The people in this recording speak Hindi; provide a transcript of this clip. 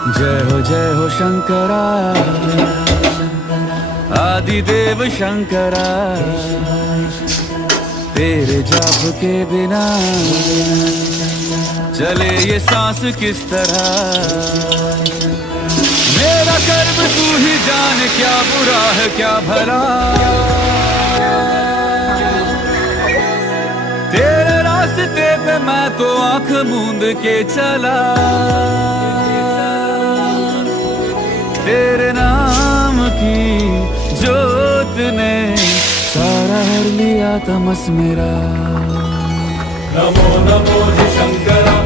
जय हो शंकरा, आदिदेव शंकरा। तेरे जाप के बिना चले ये सांस किस तरह। मेरा कर्म तू ही जान, क्या बुरा है क्या भला। तेरे रास्ते पे मैं तो आंख मूंद के चला। तेरे नाम की जोत ने सारा हर लिया तमस मेरा। नमो नमो जी शंकरा।